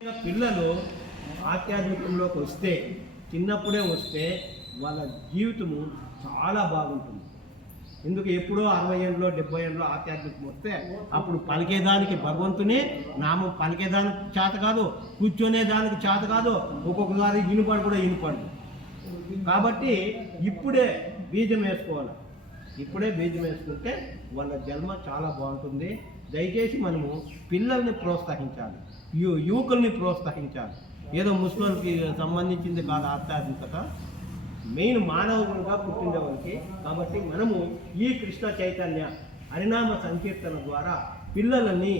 పిల్లలు ఆధ్యాత్మికంలోకి వస్తే చిన్నప్పుడే వస్తే వాళ్ళ జీవితము చాలా బాగుంటుంది. ఎందుకు ఎప్పుడో 60 ఏళ్ళలో 70 ఏళ్ళలో ఆధ్యాత్మికం వస్తే అప్పుడు పలికేదానికి భగవంతుని నామం పలికేదానికి చేత కాదు, కూర్చొనేదానికి చేత కాదు, ఒక్కొక్కసారి ఇనుపడు కూడా ఇనుపడు. కాబట్టి ఇప్పుడే బీజం వేసుకోవాలి. ఇప్పుడే బీజం వేసుకుంటే వాళ్ళ జన్మ చాలా బాగుంటుంది. దయచేసి మనము పిల్లల్ని ప్రోత్సహించాలి, యువకుల్ని ప్రోత్సహించాలి. ఏదో ముస్లింకి సంబంధించింది కాదు ఆధ్యాత్మికత, మెయిన్ మానవులుగా పుట్టిండేవారికి. కాబట్టి మనము ఈ కృష్ణ చైతన్య హరినామ సంకీర్తన ద్వారా పిల్లలని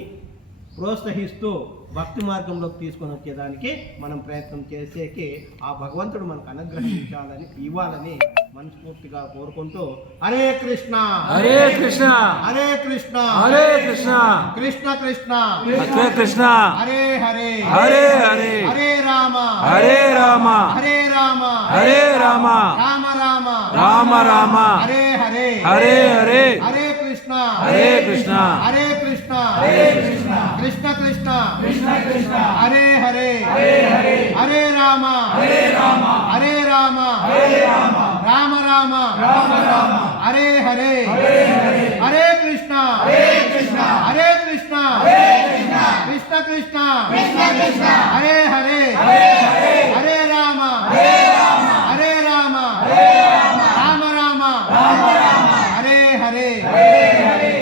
ప్రోత్సహిస్తూ భక్తి మార్గంలోకి తీసుకొని వచ్చేదానికి మనం ప్రయత్నం చేసేకి ఆ భగవంతుడు మనకు అనుగ్రహించాలని ఇవ్వాలని మనస్ఫూర్తిగా కోరుకుంటూ హరే కృష్ణ హరే కృష్ణ హరే కృష్ణ హరే కృష్ణ కృష్ణ కృష్ణ హరే కృష్ణ హరే హరే హరే హరే హరే రామ హరే రామ హరే రామ హరే రామ రామ రామ రామ రామ హరే హరే హరే హరే హరే కృష్ణ హరే కృష్ణ హరే కృష్ణ హరే కృష్ణ కృష్ణ కృష్ణ కృష్ణ కృష్ణ హరే హరే హరే హరే హరే రామ హరే రామ హరే రామ హరే రామ రామ రామ రామ రామ హరే హరే హరే హరే హరే కృష్ణ హరే కృష్ణ హరే కృష్ణ హరే కృష్ణ కృష్ణ కృష్ణ కృష్ణ కృష్ణ హరే హరే హరే హరే హరే రామ హరే రామ హరే రామ హరే రామ రామ రామ రామ రామ హరే హరే హరే హరే.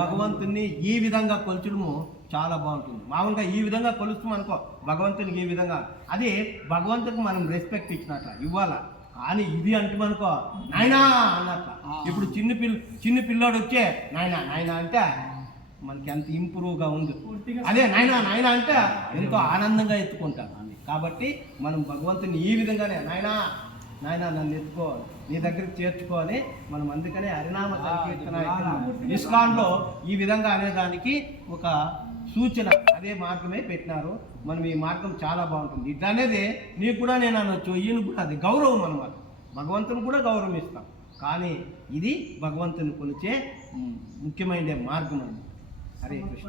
భగవంతుని ఈ విధంగా కొలుచడము చాలా బాగుంటుంది. మామూలుగా ఈ విధంగా కొలుస్తాం అనుకో, భగవంతునికి ఈ విధంగా అది భగవంతునికి మనం రెస్పెక్ట్ ఇచ్చినట్ల ఇవ్వాలా. కానీ ఇది అంటుమనుకో నాయనా అన్నట్ల. ఇప్పుడు చిన్న పిల్లోడు వచ్చే నాయనా నాయనా అంటే మనకి ఎంత ఇంప్రూవ్గా ఉంది. అదే నాయనా నాయనా అంటే ఎంతో ఆనందంగా ఎత్తుకుంటారు. కాబట్టి మనం భగవంతుని ఈ విధంగానే నాయనా నాయన నన్ను ఎత్తుకో, నీ దగ్గరికి చేర్చుకోవాలి మనం. అందుకనే హరినామ సంకీర్తన ఇస్కాన్లో ఈ విధంగా అనేదానికి ఒక సూచన, అదే మార్గమే పెట్టినారు. మనం ఈ మార్గం చాలా బాగుంటుంది. ఇట్లా అనేది నీకు కూడా నేను అనొచ్చు, ఈయన కూడా అది గౌరవం అన్నమాట. భగవంతుని కూడా గౌరవం ఇస్తాం, కానీ ఇది భగవంతుని కొలిచే ముఖ్యమైన మార్గం అండి. హరే కృష్ణ.